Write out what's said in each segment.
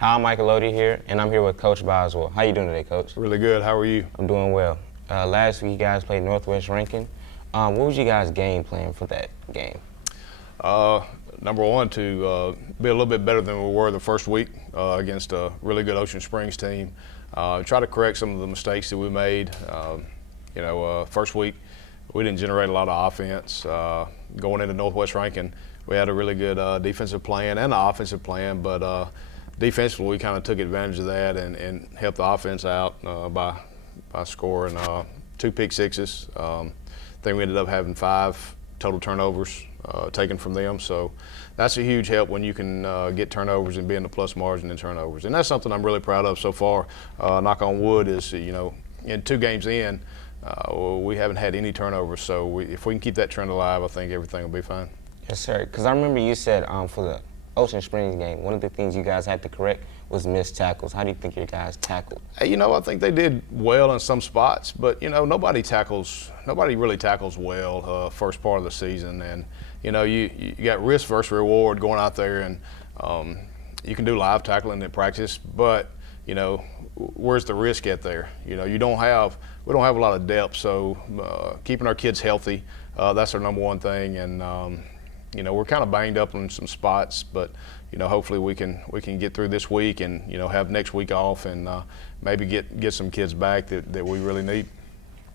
Hi, I'm Michael Lodi here, and I'm here with Coach Boswell. How you doing today, Coach? Really good. How are you? I'm doing well. Last week, you guys played Northwest Rankin. What was you guys' game plan for that game? Number one, to be a little bit better than we were the first week against a really good Ocean Springs team. Try to correct some of the mistakes that we made. First week, we didn't generate a lot of offense. Going into Northwest Rankin, we had a really good defensive plan and an offensive plan, but defensively, we kind of took advantage of that and helped the offense out by scoring 2 pick sixes. I think we ended up having 5 total turnovers taken from them. So that's a huge help when you can get turnovers and be in the plus margin in turnovers. And that's something I'm really proud of so far. Knock on wood is, in 2 games in, we haven't had any turnovers. So if we can keep that trend alive, I think everything will be fine. Yes, sir. Because I remember you said for the Ocean Springs game, one of the things you guys had to correct was missed tackles. How do you think your guys tackled? I think they did well in some spots, but nobody really tackles well first part of the season, and you got risk versus reward going out there, and you can do live tackling in practice, but where's the risk at there? We don't have a lot of depth, so keeping our kids healthy, that's our number one thing, and we're kind of banged up in some spots, but hopefully we can get through this week and have next week off and maybe get some kids back that we really need.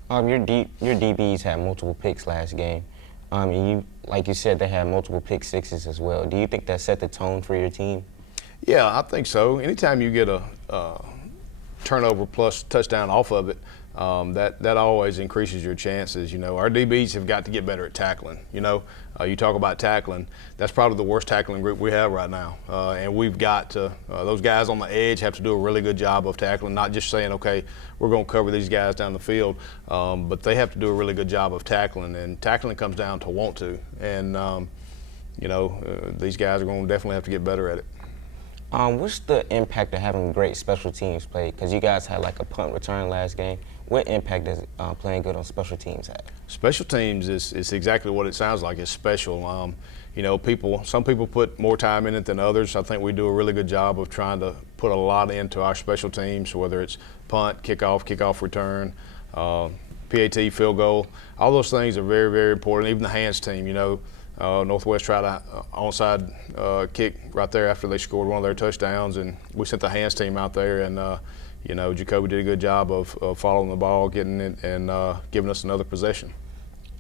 Your DBs had multiple picks last game, and like you said, they had multiple pick sixes as well. Do you think that set the tone for your team? Yeah, I think so. Anytime you get a turnover plus touchdown off of it, that always increases your chances. Our DBs have got to get better at tackling. You talk about tackling, that's probably the worst tackling group we have right now. And we've got to, those guys on the edge have to do a really good job of tackling, not just saying, okay, we're going to cover these guys down the field, but they have to do a really good job of tackling. And tackling comes down to want to. And, these guys are going to definitely have to get better at it. What's the impact of having great special teams play? Because you guys had like a punt return last game. What impact does playing good on special teams have? Special teams is exactly what it sounds like. It's special. Some people put more time in it than others. I think we do a really good job of trying to put a lot into our special teams, whether it's punt, kickoff return, PAT, field goal. All those things are very, very important. Even the hands team, Northwest tried an onside kick right there after they scored one of their touchdowns, and we sent the hands team out there, and Jacoby did a good job of following the ball, getting it, and giving us another possession.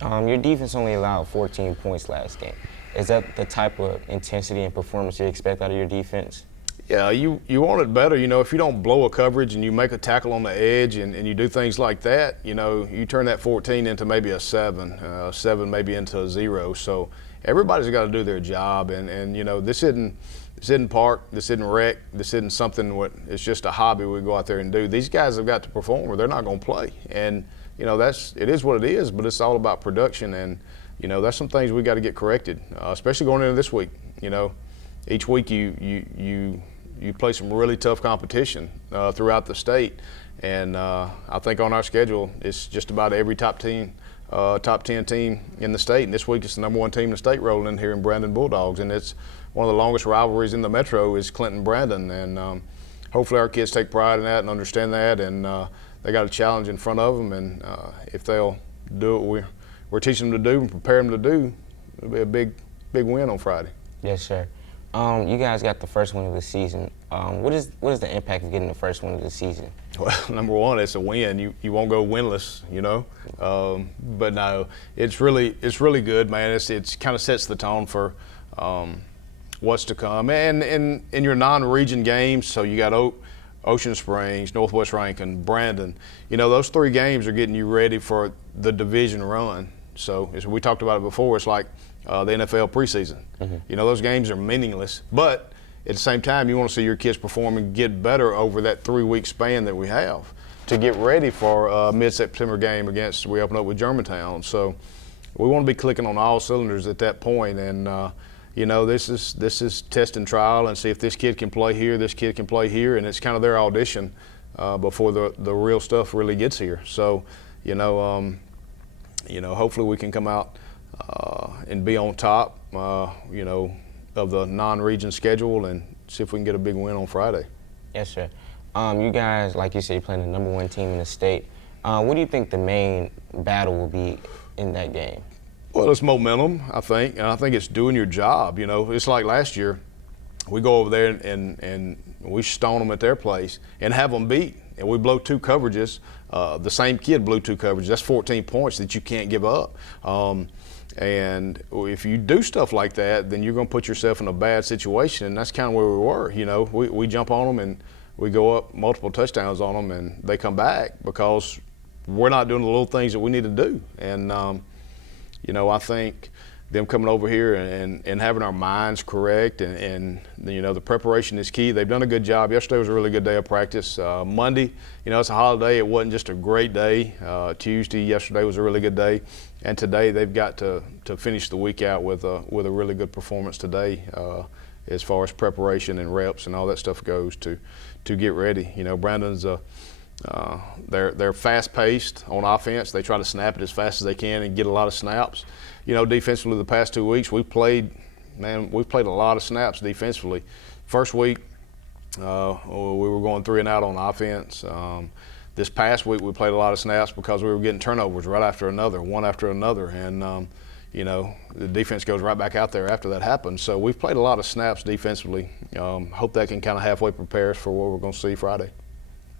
Your defense only allowed 14 points last game. Is that the type of intensity and performance you expect out of your defense? Yeah, you want it better. If you don't blow a coverage and you make a tackle on the edge and you do things like that, you turn that 14 into maybe a 7, 7 maybe into a 0. So everybody's got to do their job, and this isn't park, this isn't rec, this isn't something it's just a hobby we go out there and do. These guys have got to perform or they're not going to play. And it is what it is, but it's all about production, and that's some things we got to get corrected, especially going into this week. Each week you play some really tough competition throughout the state, and I think on our schedule it's just about every top 10 team in the state, and this week it's the number 1 team in the state rolling in here in Brandon Bulldogs, and it's one of the longest rivalries in the metro is Clinton-Brandon, and hopefully our kids take pride in that and understand that, and they got a challenge in front of them, and if they'll do what we're teaching them to do and prepare them to do, it'll be a big win on Friday. Yes, sir. You guys got the first win of the season. What is the impact of getting the first win of the season? Well, number one, it's a win. You won't go winless, but no, it's really good, man. It's kind of sets the tone for what's to come. And in your non-region games, so you got Ocean Springs, Northwest Rankin, Brandon. Those 3 games are getting you ready for the division run. So as we talked about it before, it's like the NFL preseason. Mm-hmm. Those games are meaningless, but at the same time, you want to see your kids perform and get better over that 3-week span that we have to get ready for a mid-September game we open up with Germantown. So we want to be clicking on all cylinders at that point, and this is test and trial and see if this kid can play here, this kid can play here, and it's kind of their audition before the real stuff really gets here. So hopefully we can come out and be on top, of the non-region schedule and see if we can get a big win on Friday. Yes, sir. You guys, like you said, you're playing the #1 team in the state. What do you think the main battle will be in that game? Well, it's momentum, I think, and I think it's doing your job. You know, it's like last year, we go over there and we stone them at their place and have them beat, and we blow 2 coverages. The same kid blew 2 coverages. That's 14 points that you can't give up. And if you do stuff like that, then you're going to put yourself in a bad situation, and that's kind of where we were. You know, we jump on them and we go up multiple touchdowns on them, and they come back because we're not doing the little things that we need to do. And you know, I think them coming over here and having our minds correct and you know, the preparation is key. They've done a good job. Yesterday was a really good day of practice. Monday, you know, it's a holiday. It wasn't just a great day. Tuesday, yesterday was a really good day. And today they've got to finish the week out with a really good performance today as far as preparation and reps and all that stuff goes to get ready. You know, Brandon's they're fast-paced on offense. They try to snap it as fast as they can and get a lot of snaps. You know, defensively, the past 2 weeks we've played a lot of snaps defensively. First week we were going 3 and out on offense. This past week we played a lot of snaps because we were getting turnovers right after another, one after another, and you know, the defense goes right back out there after that happens. So we've played a lot of snaps defensively. Hope that can kind of halfway prepare us for what we're going to see Friday.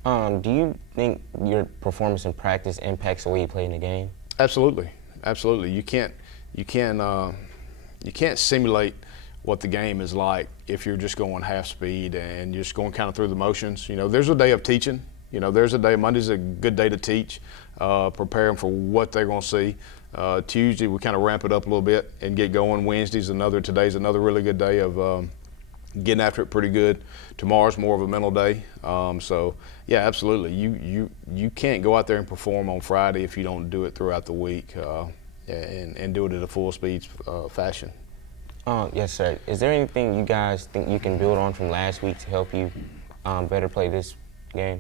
Do you think your performance in practice impacts the way you play in the game? Absolutely, absolutely. You can't simulate what the game is like if you're just going half speed and you're just going kind of through the motions. You know, there's a day of teaching. You know, there's a day. Monday's a good day to teach, prepare them for what they're going to see. Tuesday we kind of ramp it up a little bit and get going. Today's another really good day of getting after it pretty good. Tomorrow's more of a mental day. So yeah, absolutely. You can't go out there and perform on Friday if you don't do it throughout the week and do it at a full speed fashion. Yes, sir. Is there anything you guys think you can build on from last week to help you better play this game?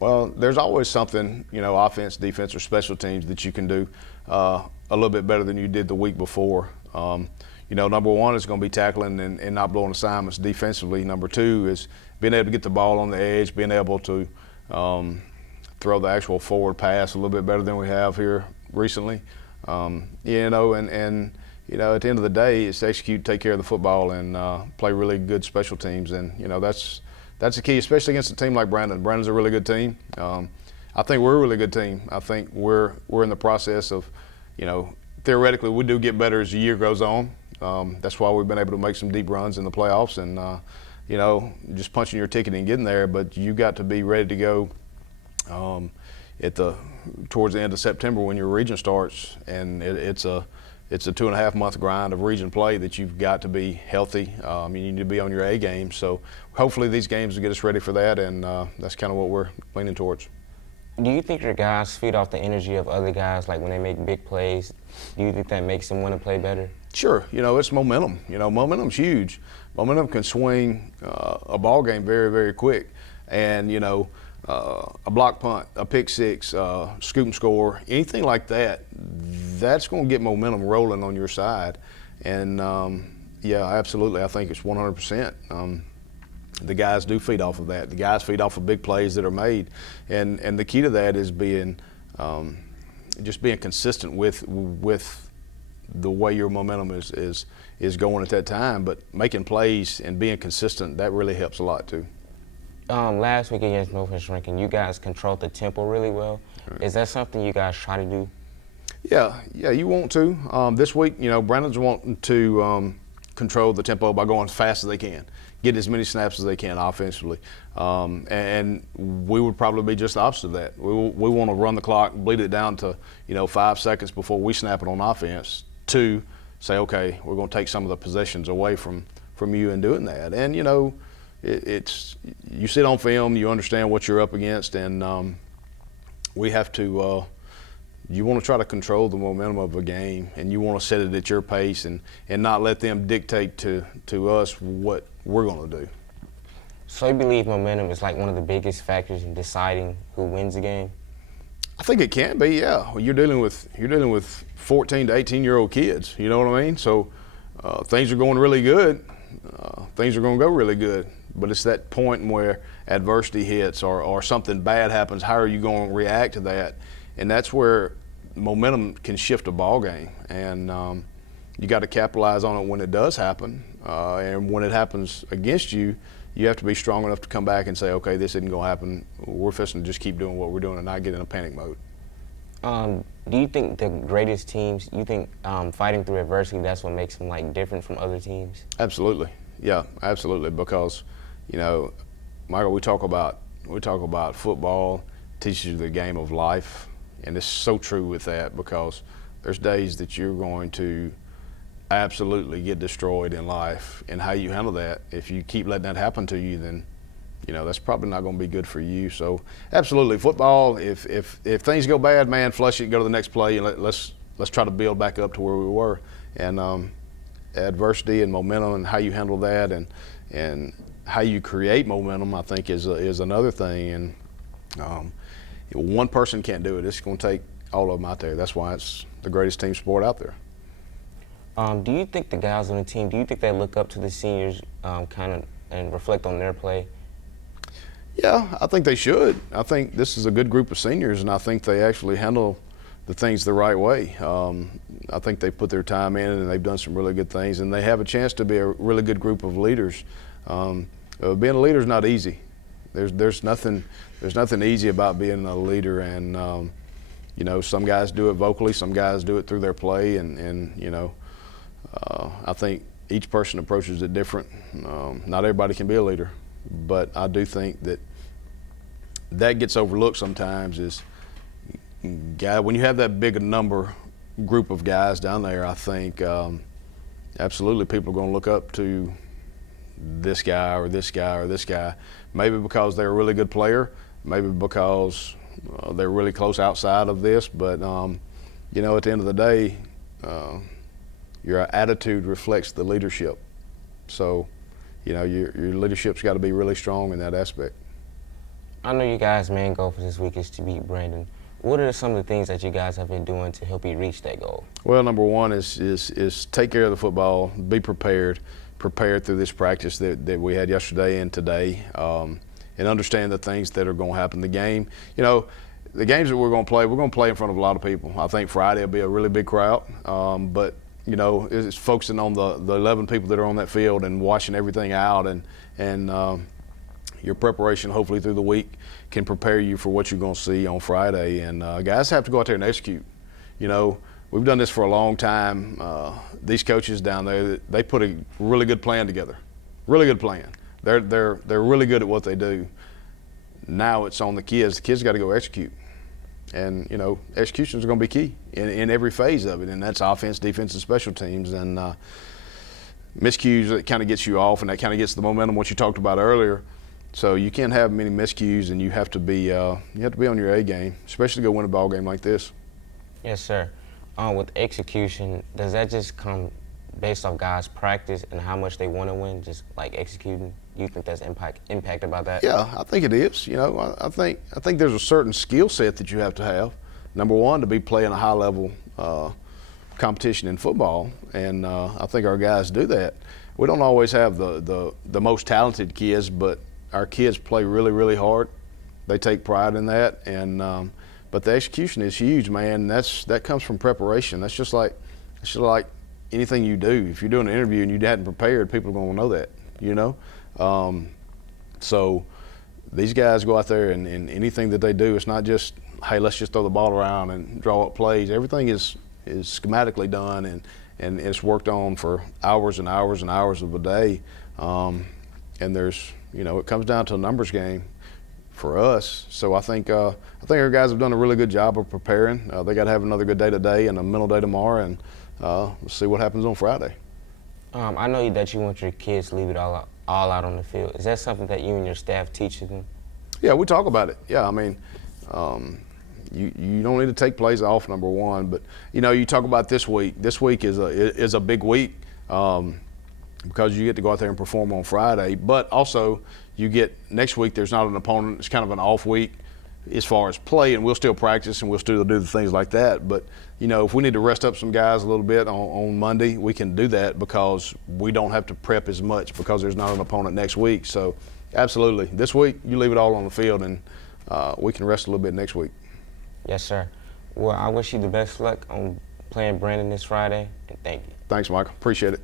Well, there's always something, you know, offense, defense, or special teams that you can do a little bit better than you did the week before. You know, number 1 is going to be tackling and not blowing assignments defensively. Number 2 is being able to get the ball on the edge, being able to throw the actual forward pass a little bit better than we have here recently. You know, and you know, at the end of the day, it's execute, take care of the football, and play really good special teams. And you know, that's the key, especially against a team like Brandon. Brandon's a really good team. I think we're a really good team. I think we're in the process of, you know, theoretically we do get better as the year goes on. That's why we've been able to make some deep runs in the playoffs and, you know, just punching your ticket and getting there. But you got to be ready to go towards the end of September when your region starts, and it's a 2.5 month grind of region play that you've got to be healthy. You need to be on your A game. So hopefully these games will get us ready for that, and that's kind of what we're leaning towards. Do you think your guys feed off the energy of other guys, like when they make big plays? Do you think that makes them want to play better? Sure. You know, it's momentum. You know, momentum's huge. Momentum can swing a ball game very, very quick. And, you know, a block punt, a pick six, scoop and score, anything like that, that's going to get momentum rolling on your side. And, yeah, absolutely, I think it's 100%. The guys do feed off of that. The guys feed off of big plays that are made. And the key to that is just being consistent with the way your momentum is going at that time. But making plays and being consistent, that really helps a lot too. Last week against Northwest Rankin, you guys controlled the tempo really well. Right. Is that something you guys try to do? Yeah, you want to. This week, you know, Brandon's wanting to control the tempo by going as fast as they can, get as many snaps as they can offensively. And we would probably be just the opposite of that. We want to run the clock, bleed it down to, you know, 5 seconds before we snap it on offense to say, okay, we're going to take some of the possessions away from you in doing that. And, you know, it's you sit on film, you understand what you're up against, and we have to you want to try to control the momentum of a game, and you want to set it at your pace and not let them dictate to us what we're going to do. So you believe momentum is like one of the biggest factors in deciding who wins the game? I think it can be, yeah. Well, you're dealing with 14 to 18-year-old kids, you know what I mean? So things are going really good. things are going to go really good. But it's that point where adversity hits or something bad happens. How are you going to react to that? And that's where momentum can shift a ball game. And you got to capitalize on it when it does happen. And when it happens against you, you have to be strong enough to come back and say, okay, this isn't going to happen. We're fixing to just keep doing what we're doing and not get in a panic mode. Do you think the greatest teams, you think fighting through adversity, that's what makes them like different from other teams? Absolutely. Yeah, absolutely. Because, you know, Michael, we talk about football teaches you the game of life, and it's so true with that because there's days that you're going to absolutely get destroyed in life, and how you handle that. If you keep letting that happen to you, then that's probably not going to be good for you. So absolutely, football. If things go bad, man, flush it, go to the next play, and let's try to build back up to where we were. And adversity and momentum and how you handle that and how you create momentum, I think, is another thing. And one person can't do it. It's going to take all of them out there. That's why it's the greatest team sport out there. Do you think the guys on the team, do you think they look up to the seniors kind of and reflect on their play? Yeah, I think they should. I think this is a good group of seniors, and I think they actually handle the things the right way. I think they put their time in, and they've done some really good things, and they have a chance to be a really good group of leaders. Being a leader is not easy. There's nothing easy about being a leader, and some guys do it vocally, some guys do it through their play, and I think each person approaches it different. Not everybody can be a leader, but I do think that gets overlooked sometimes. Is when you have that big a group of guys down there, I think absolutely people are going to look up to this guy or this guy or this guy. Maybe because they're a really good player, maybe because they're really close outside of this. But at the end of the day, your attitude reflects the leadership. So, your leadership's got to be really strong in that aspect. I know you guys' main goal for this week is to beat Brandon. What are some of the things that you guys have been doing to help you reach that goal? Well, number one is take care of the football, be prepared through this practice that we had yesterday and today, and understand the things that are going to happen. The game, the games that we're going to play in front of a lot of people. I think Friday will be a really big crowd, but it's focusing on the 11 people that are on that field and watching everything out, and your preparation hopefully through the week can prepare you for what you're going to see on Friday. And guys have to go out there and execute. We've done this for a long time. These coaches down there, they put a really good plan together. Really good plan. They're really good at what they do. Now it's on the kids. The kids got to go execute. And, execution is going to be key in every phase of it, and that's offense, defense, and special teams. And miscues, that kind of gets you off, and that kind of gets the momentum, what you talked about earlier. So you can't have many miscues, and you have to be on your A game, especially to go win a ball game like this. Yes, sir. With execution, does that just come based off guys' practice and how much they want to win, just like executing? Do you think that's impacted by that? Yeah, I think it is. I think there's a certain skill set that you have to have. Number one, to be playing a high-level competition in football, and I think our guys do that. We don't always have the most talented kids, but our kids play really, really hard. They take pride in that, and but the execution is huge, man. That comes from preparation. That's just like anything you do. If you're doing an interview and you hadn't prepared, people are going to know that. So these guys go out there and anything that they do, it's not just, hey, let's just throw the ball around and draw up plays. Everything is schematically done and it's worked on for hours and hours and hours of a day. And there's, it comes down to a numbers game for us. So I think our guys have done a really good job of preparing. They got to have another good day today and a mental day tomorrow, and we'll see what happens on Friday. I know that you want your kids to leave it all out on the field. Is that something that you and your staff teach them? Yeah, we talk about it. Yeah, I mean, you don't need to take plays off, number one, but you talk about this week. This week is a big week because you get to go out there and perform on Friday, but also you get next week there's not an opponent. It's kind of an off week. as far as play, and we'll still practice and we'll still do the things like that. But, you know, if we need to rest up some guys a little bit on Monday, we can do that because we don't have to prep as much because there's not an opponent next week. So, absolutely. This week, you leave it all on the field, and we can rest a little bit next week. Yes, sir. Well, I wish you the best luck on playing Brandon this Friday, and thank you. Thanks, Michael. Appreciate it.